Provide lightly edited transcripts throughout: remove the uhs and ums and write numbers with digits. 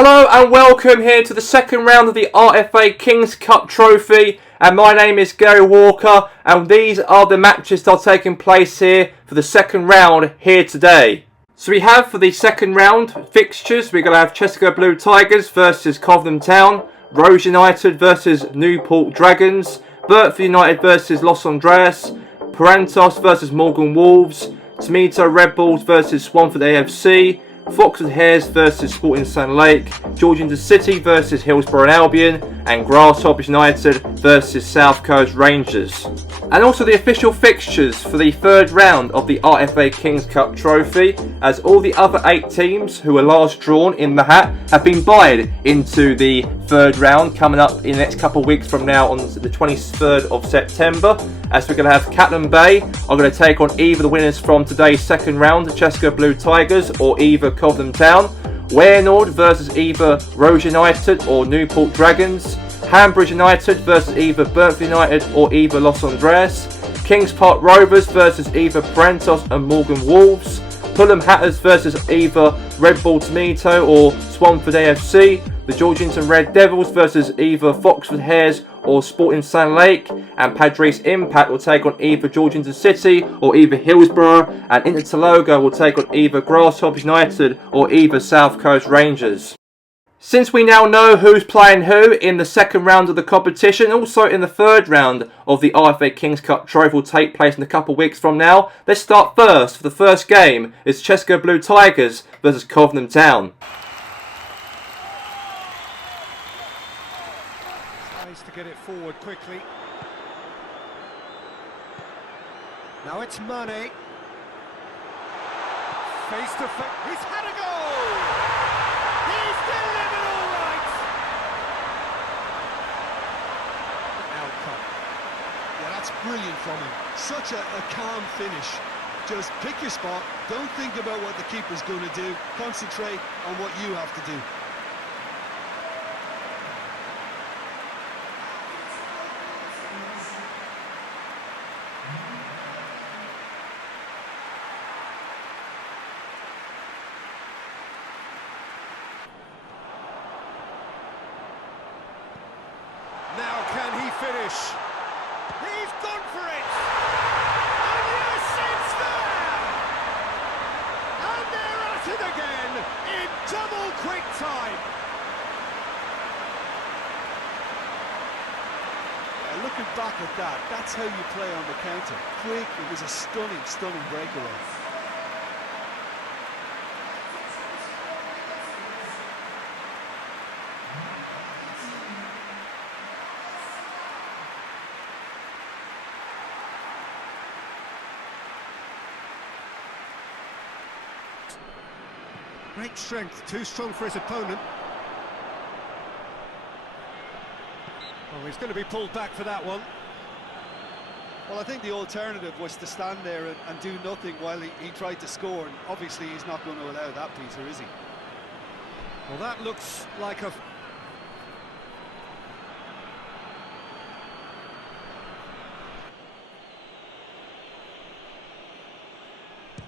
Hello and welcome here to the second round of the RFA Kings Cup trophy, and my name is Gary Walker, and these are the matches that are taking place here for the second round here today. So we have for the second round fixtures, we're going to have Chester Blue Tigers versus Cobham Town, Rose United versus Newport Dragons, Burtford United versus Los Andreas, Parentos versus Morgan Wolves, Tometo Red Bulls versus Swanford AFC, Foxford Hares versus Sporting Sun Lake, Georgington City versus Hillsborough and Albion, and Grasshoppers United versus South Coast Rangers. And also the official fixtures for the third round of the RFA Kings Cup trophy, as all the other 8 teams who were last drawn in the hat have been buyed into the third round coming up in the next couple of weeks from now on the 23rd of September, as we're going to have Catlin Bay are going to take on either the winners from today's second round, the Chester Blue Tigers, or either Cobham Town, Warenord versus either Rose United or Newport Dragons, Hambridge United versus either Burtford United or either Los Andreas, Kings Park Rovers versus either Parentos and Morgan Wolves, Fulham Hatters versus either Red Bull Tometo or Swanford AFC, the Georgington Red Devils versus either Foxford Hares or Sporting Sun Lake, and Padres Impact will take on either Georgington City or either Hillsborough, and Interlogo will take on either Grasshoppers United or either South Coast Rangers. Since we now know who's playing who in the second round of the competition, also in the third round of the RFA Kings Cup trophy will take place in a couple of weeks from now, let's start first. For the first game is Chester Blue Tigers versus Cobham Town. Tries to get it forward quickly. Now it's Mane. Face to face. He's had a goal! He's delivered all right! Outcome. Yeah, that's brilliant from him. Such a calm finish. Just pick your spot, don't think about what the keeper's going to do, concentrate on what you have to do. Now can he finish? He's gone for it! And yes, it's there! And they're at it again in double quick time. Looking back at that, that's how you play on the counter. Quick, it was a stunning breakaway. Great strength, too strong for his opponent. Oh, he's going to be pulled back for that one. Well, I think the alternative was to stand there and do nothing while he tried to score, and obviously he's not going to allow that, Peter, is he? Well, that looks like a...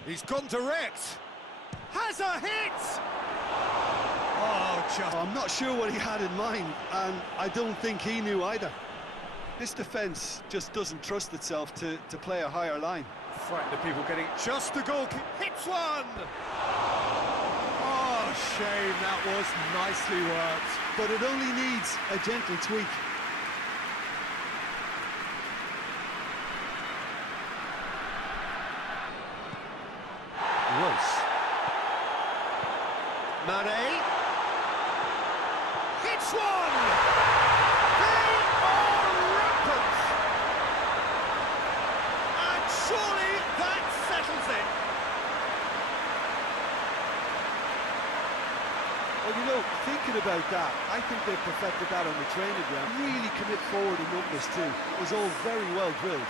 He's gone direct! Has a hit! Oh, just... I'm not sure what he had in mind, and I don't think he knew either. This defence just doesn't trust itself to play a higher line. Frightened of people getting just the goal. Hits one! Oh, shame, that was nicely worked. But it only needs a gentle tweak. Royce. Mane. Hits one! They are rampant! And surely that settles it. Well, you know, thinking about that, I think they perfected that on the training ground. Really commit forward in numbers too. It was all very well drilled.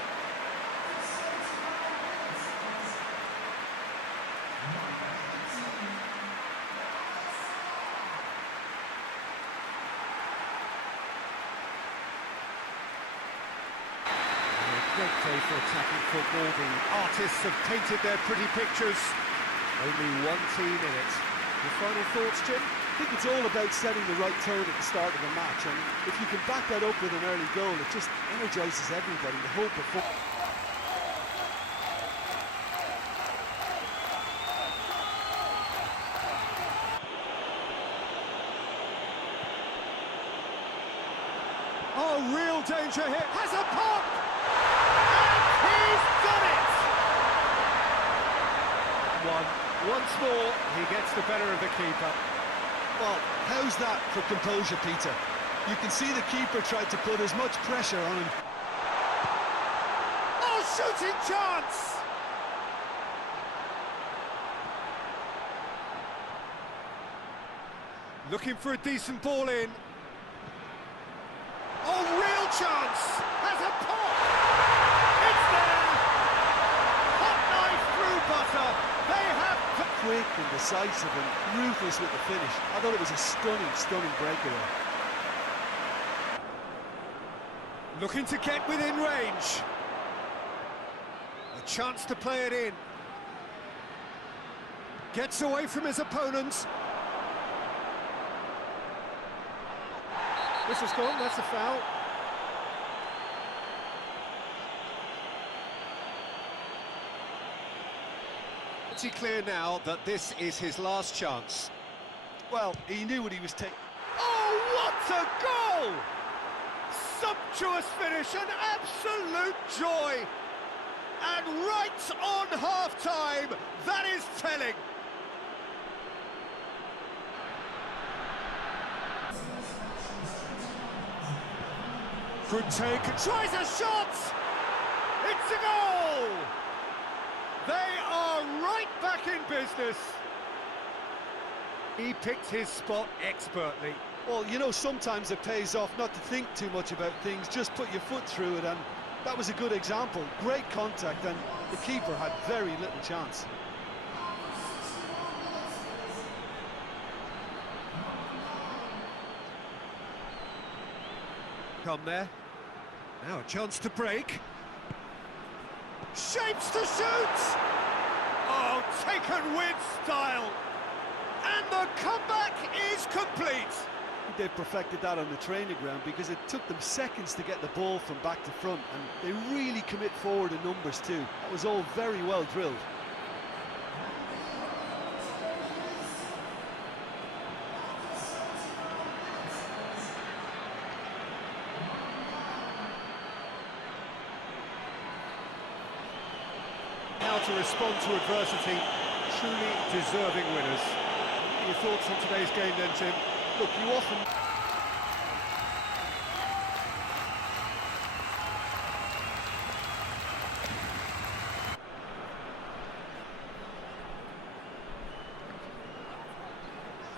Great day for attacking football. The artists have painted their pretty pictures. Only one team in it. Your final thoughts, Jim? think it's all about setting the right tone at the start of the match, and if you can back that up with an early goal, it just energises everybody. The hope of football. Oh, real danger here. Has a pop! And he's done it! Once more, he gets the better of the keeper. Well, how's that for composure, Peter? You can see the keeper tried to put as much pressure on him. Oh, shooting chance! Looking for a decent ball in. Oh, real chance! Has a pop! It's there! Hot knife through butter. They have Quick and decisive and ruthless with the finish. I thought it was a stunning breakaway. looking to get within range. A chance to play it in. Gets away from his opponents. This has gone, that's a foul. Pretty clear now that this is his last chance. Well, he knew what he was taking. Oh, what a goal! Sumptuous finish, an absolute joy! And right on half-time, that is telling. Good take, tries a shot! It's a goal! They are right back in business. He picked his spot expertly. Well, you know, sometimes it pays off not to think too much about things, just put your foot through it, and that was a good example. Great contact, and the keeper had very little chance. Come there. Now a chance to break. Shapes to shoot! Oh, taken with style! And the comeback is complete! They've perfected that on the training ground because it took them seconds to get the ball from back to front, and they really commit forward in numbers too. That was all very well drilled. How to respond to adversity, truly deserving winners. Your thoughts on today's game then, Jim? Look, you often...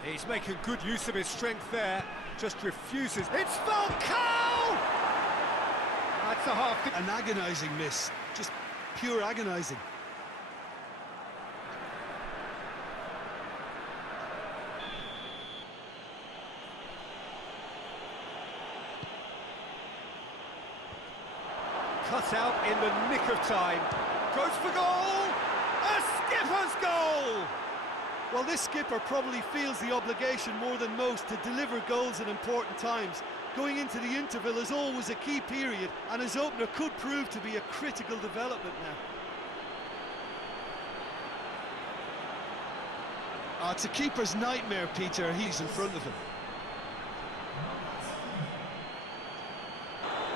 He's making good use of his strength there, just refuses. It's Falcao! That's a half... An agonising miss, just pure agonising. Cut out in the nick of time. Goes for goal! A skipper's goal! Well, this skipper probably feels the obligation more than most to deliver goals at important times. Going into the interval is always a key period, and his opener could prove to be a critical development now. It's a keeper's nightmare, Peter. He's in front of him.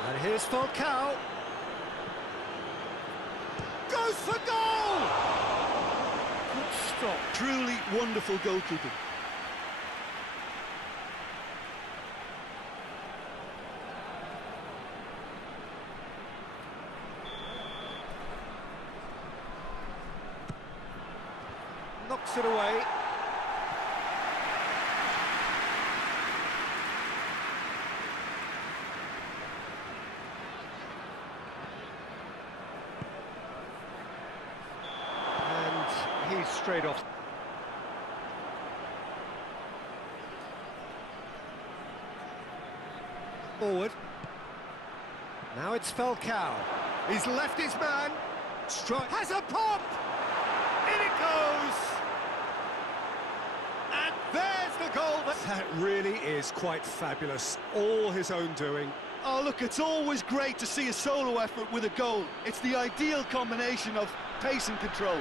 And here's Falcao. Goes for goal! Good stop. Truly wonderful goalkeeping. Knocks it away. And he's straight off. Forward. Now it's Falcao. He's left his man. Strike. Has a pop! In it goes! And there's the a goal. That really is quite fabulous. All his own doing. Oh, look, it's always great to see a solo effort with a goal. It's the ideal combination of pace and control.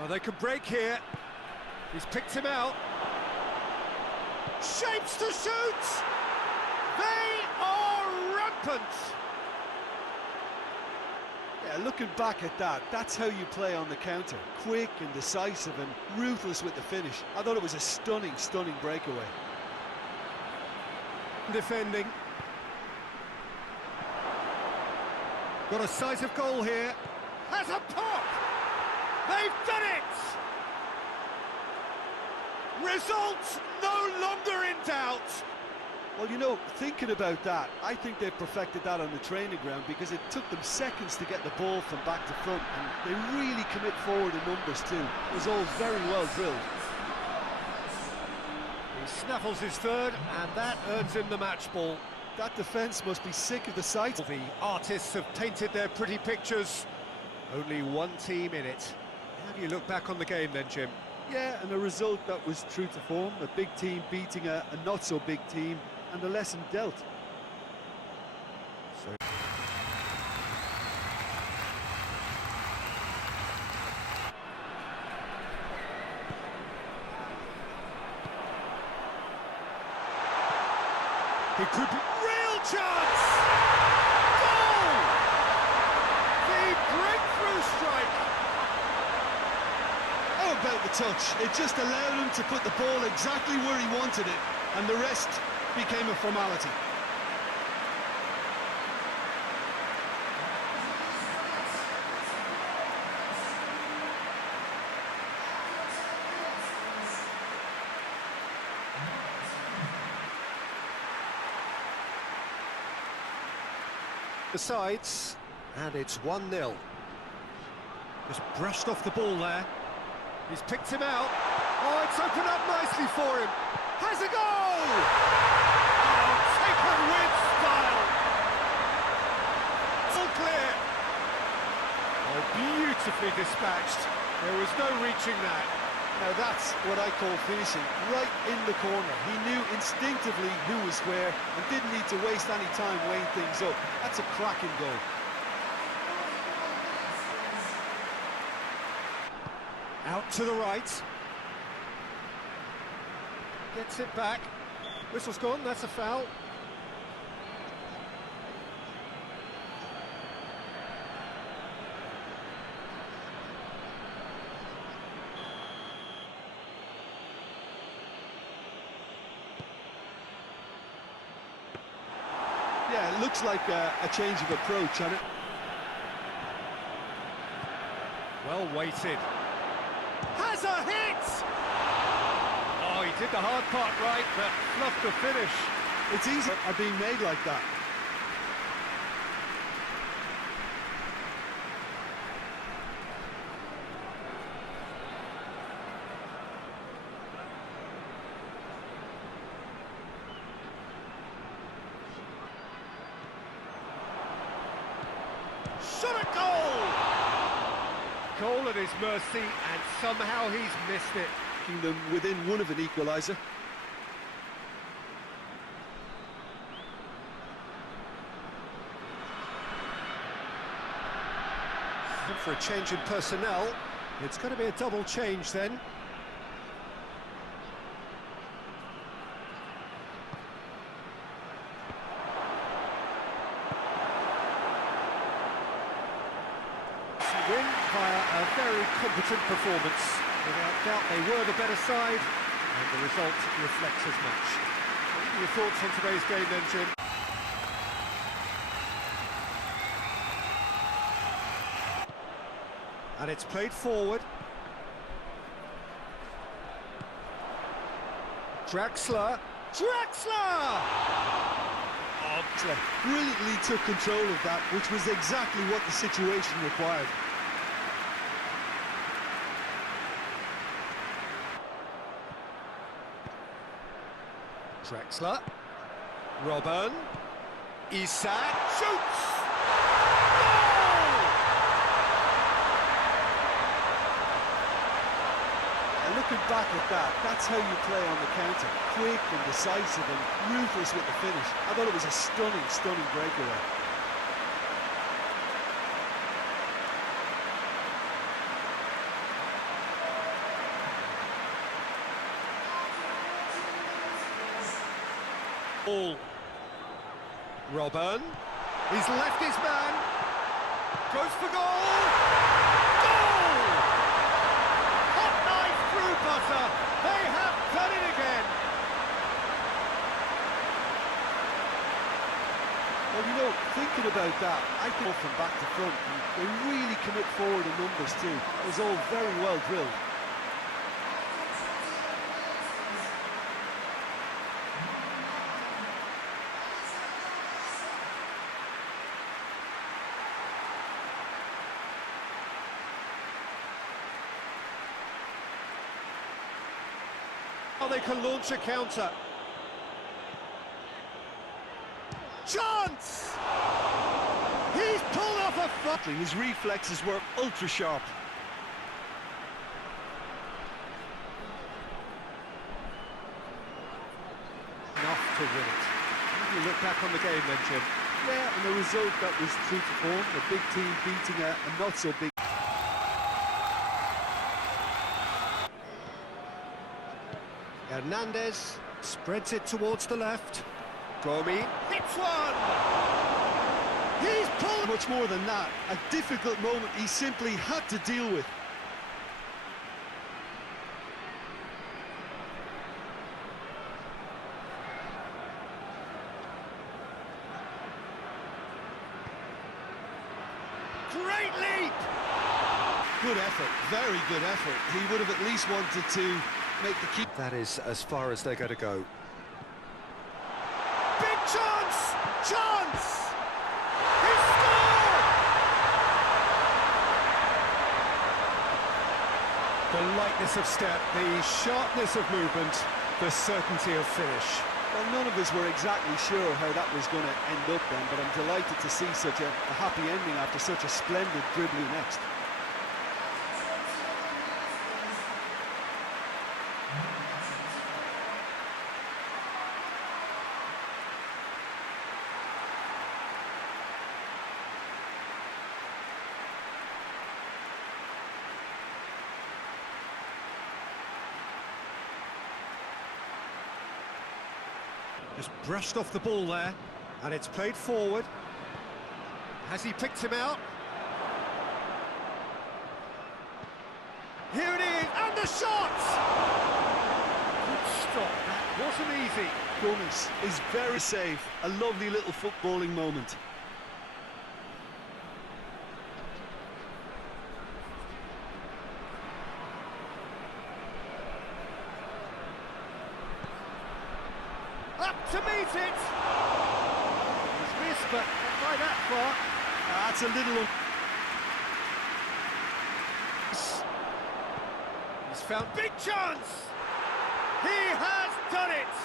Oh, they could break here. He's picked him out. Shapes to shoot! They are rampant! Yeah, looking back at that, that's how you play on the counter. Quick and decisive and ruthless with the finish. I thought it was a stunning, stunning breakaway. Defending. Got a sight of goal here. Has a pop! They've done it! Results no longer in doubt. Well, you know, thinking about that, I think they've perfected that on the training ground because it took them seconds to get the ball from back to front, and they really commit forward in numbers too. It was all very well drilled. He snaffles his third, and that earns him the match ball. That defence must be sick of the sight. The artists have painted their pretty pictures. Only one team in it. How do you look back on the game then, Jim? Yeah, and a result that was true to form. A big team beating a not-so-big team, and a lesson dealt. So he could be... Real chance! Goal! The breakthrough strike! How about the touch? It just allowed him to put the ball exactly where he wanted it, and the rest became a formality. The sides, and it's 1-0. Just brushed off the ball there. He's picked him out. Oh, it's opened up nicely for him. Has a goal! Oh, taken with style. All clear. Oh, beautifully dispatched. There was no reaching that. Now that's what I call finishing, right in the corner. He knew instinctively who was where and didn't need to waste any time weighing things up. That's a cracking goal. Out to the right. Gets it back. Whistle's gone, that's a foul. Yeah, it looks like a change of approach, and it... Well weighted. Has a hit! Oh, he did the hard part right, but fluffed the finish. It's easy are being made like that. Shot a goal! Goal at his mercy, and somehow he's missed it. Keeping them within one of an equaliser. For a change in personnel, it's going to be a double change then. Win via a very competent performance. Without doubt, they were the better side, and the result reflects as much. What are your thoughts on today's game then, Jim? And it's played forward. Draxler! Draxler! Oh, brilliantly took control of that, which was exactly what the situation required. Drexler. Robben. Isak shoots! Goal! And looking back at that, that's how you play on the counter. Quick and decisive and ruthless with the finish. I thought it was a stunning, stunning breakaway. Robben, he's left his man, goes for goal! Goal! Hot knife through butter, they have done it again! Well, you know, thinking about that, I think from back to front, and they really commit forward in numbers too. It was all very well drilled. Now they can launch a counter. Chance! He's pulled off a foot. His reflexes were ultra sharp. Enough to win it. You look back on the game then, Jim. Yeah, and the result that was true to form. A big team beating a not so big. Hernandez spreads it towards the left. Gomi hits one! He's pulled much more than that. A difficult moment he simply had to deal with. Great leap! Good effort, very good effort. He would have at least wanted to make the keep. That is as far as they're going to go. Big chance! Chance! He scored! The lightness of step, the sharpness of movement, the certainty of finish. Well, none of us were exactly sure how that was going to end up then, but I'm delighted to see such a happy ending after such a splendid dribbling next. Just brushed off the ball there, and it's played forward. Has he picked him out? Here it is, and the shot! Good stop, that wasn't easy. Gomez is very safe, a lovely little footballing moment. Up to meet it! He's missed, but not by that far. That's a little... He's found big chance! He has done it!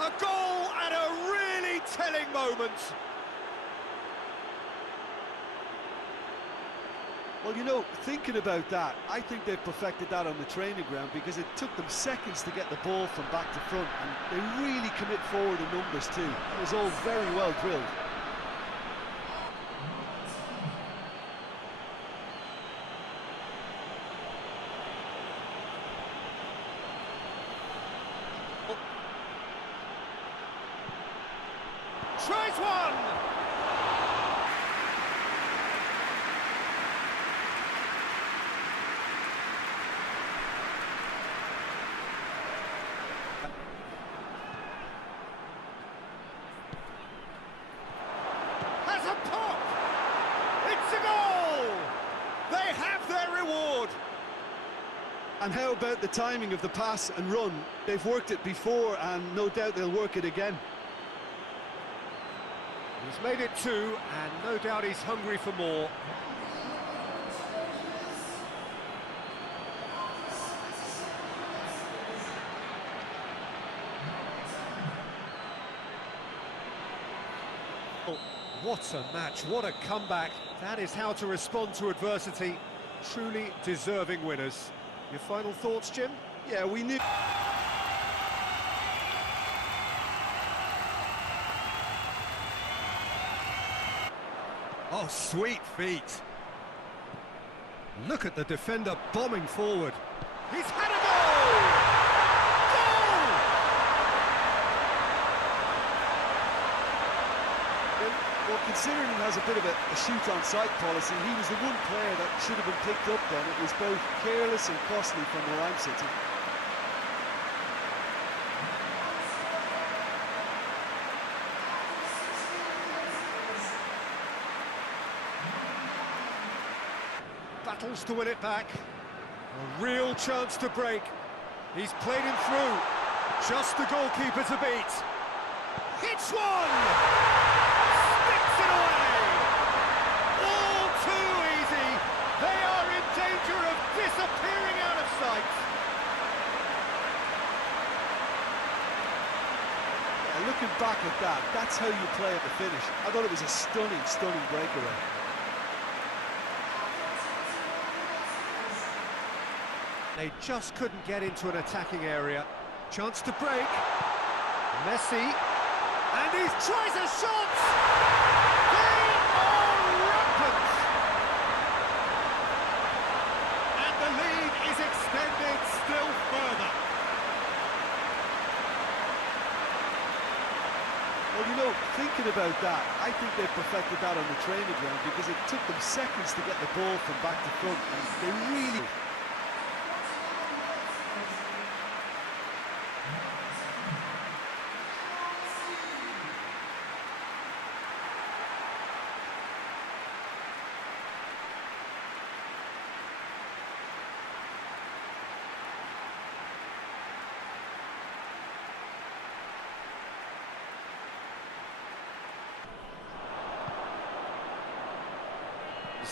A goal at a really telling moment. Well, you know, thinking about that, I think they've perfected that on the training ground because it took them seconds to get the ball from back to front, and they really commit forward in numbers too. It was all very well drilled. Tries one! Has a pop! It's a goal! They have their reward! And how about the timing of the pass and run? They've worked it before and no doubt they'll work it again. He's made it two, and no doubt he's hungry for more. What a match, what a comeback. That is how to respond to adversity. Truly deserving winners. Your final thoughts, Jim? Yeah, we knew. Oh, sweet feet. Look at the defender bombing forward. He's had a goal! Goal! Well, considering he has a bit of a shoot-on-sight policy, he was the one player that should have been picked up then. It was both careless and costly from where I'm sitting. Battles to win it back. A real chance to break. He's played him through. Just the goalkeeper to beat. Hits one! Sticks it away! All too easy. They are in danger of disappearing out of sight. Yeah, looking back at that, that's how you play at the finish. I thought it was a stunning, stunning breakaway. They just couldn't get into an attacking area. Chance to break. Messi. And he tries a shot! They are rampant! And the lead is extended still further. Well, you know, thinking about that, I think they perfected that on the training ground because it took them seconds to get the ball from back to front, and they really...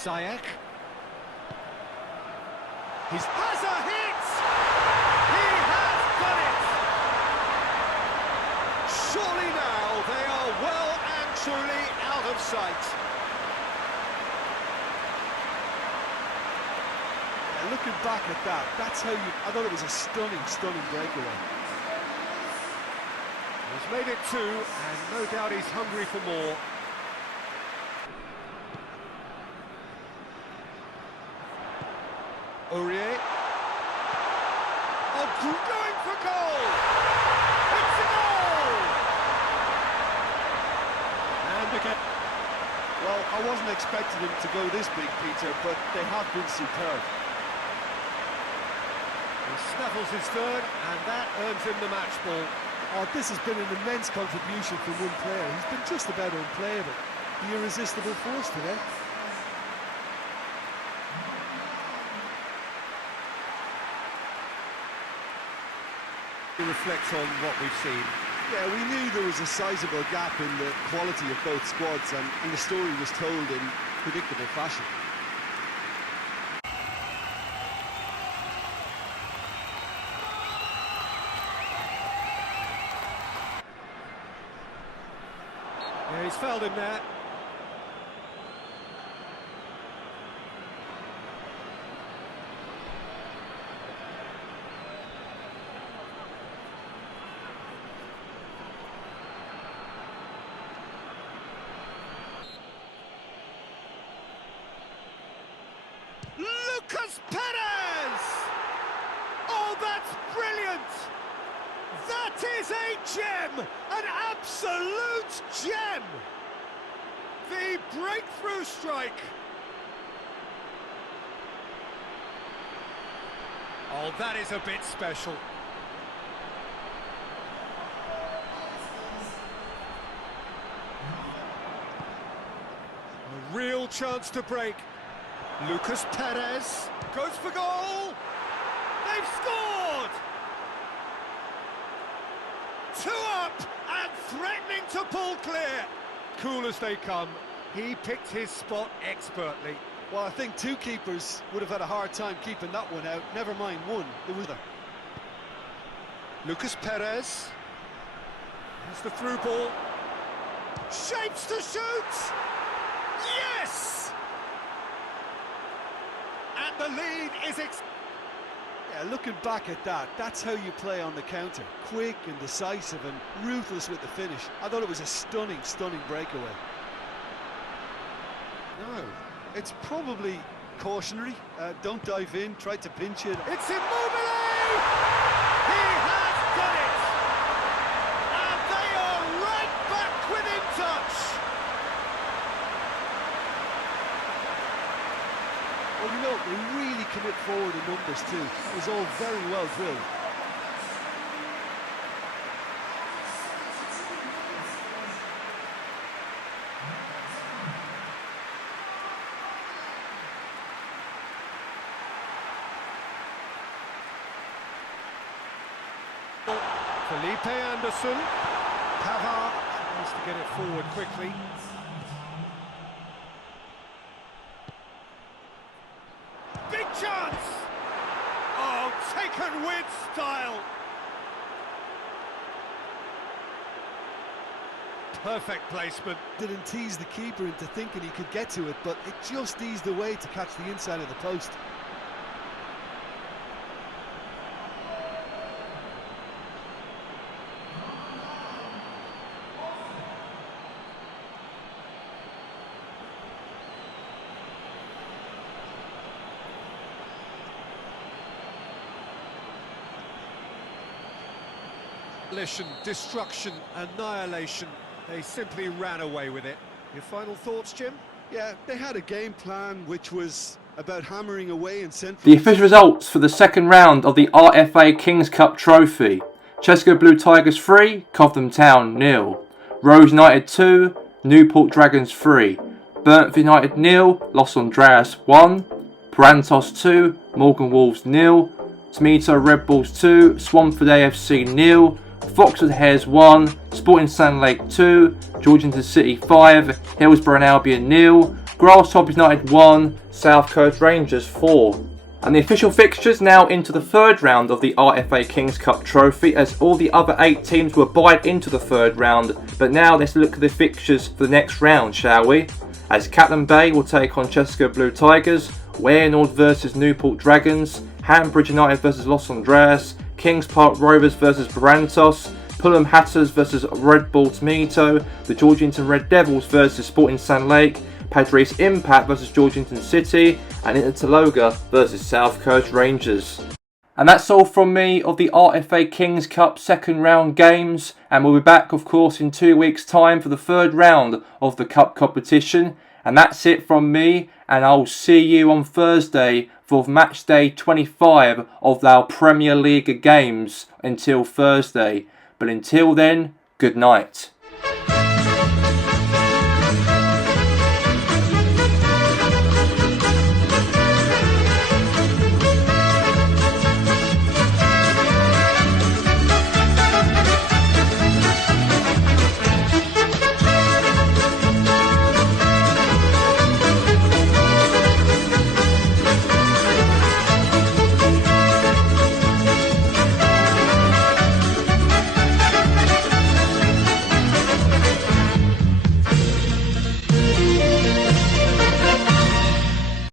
Ziyech. He's has a hit! He has done it! Surely now they are well and truly out of sight. Yeah, looking back at that, that's how you... I thought it was a stunning, stunning breakaway. He's made it two, and no doubt he's hungry for more. Aurier. Oh, going for goal! It's a goal! And again. Well, I wasn't expecting them to go this big, Peter, but they have been superb. He snaffles his third, and that earns him the match ball. Oh, this has been an immense contribution from one player. He's been just about unplayable. The irresistible force today. Reflect on what we've seen. Yeah, we knew there was a sizable gap in the quality of both squads, and the story was told in predictable fashion. Yeah, he's fouled him there. Lucas Perez! Oh, that's brilliant! That is a gem! An absolute gem! The breakthrough strike! Oh, that is a bit special. A real chance to break. Lucas Perez goes for goal! They've scored! 2 up and threatening to pull clear. Cool as they come, he picked his spot expertly. Well, I think two keepers would have had a hard time keeping that one out. Never mind one. There was... Lucas Perez. That's the through ball. Shapes to shoot! Yes! And the lead is Yeah, looking back at that, that's how you play on the counter. Quick and decisive and ruthless with the finish. I thought it was a stunning, stunning breakaway. No, it's probably cautionary. Don't dive in, try to pinch it. It's Immobile! He has done it! And they are right back within touch! Well, you know, they really commit forward in numbers too. It was all very well drilled. Felipe Anderson. Pavard wants to get it forward quickly. Big chance! Oh, taken with style. Perfect placement. Didn't tease the keeper into thinking he could get to it, but it just eased away to catch the inside of the post. Destruction, annihilation. They simply ran away with it. Your final thoughts, Jim? Yeah, they had a game plan which was about hammering away in central. The official results for the second round of the RFA Kings Cup trophy. Chesco Blue Tigers 3, Cobham Town 0. Rose United 2, Newport Dragons 3. Burnth United 0, Los Andreas 1. Brantos 2, Morgan Wolves 0. Tometo Red Bulls 2, Swampford AFC 0. Foxwood Hares 1, Sporting Sand Lake 2, Georgington City 5, Hillsborough and Albion 0, Grasshoppers United 1, South Coast Rangers 4. And the official fixtures now into the third round of the RFA Kings Cup trophy, as all the other 8 teams were buyed into the third round. But now let's look at the fixtures for the next round, shall we? As Catlin Bay will take on Chesco Blue Tigers, Waynord versus Newport Dragons, Hanbridge United versus Los Andreas, Kings Park Rovers versus Brantos, Fulham Hatters versus Red Bull Tometo, the Georgington Red Devils versus Sporting Sand Lake, Padres Impact versus Georgington City, and Interloga versus South Coast Rangers. And that's all from me of the RFA Kings Cup second round games, and we'll be back of course in 2 weeks time for the third round of the cup competition. And that's it from me, and I'll see you on Thursday for match day 25 of our Premier League games until Thursday. But until then, good night.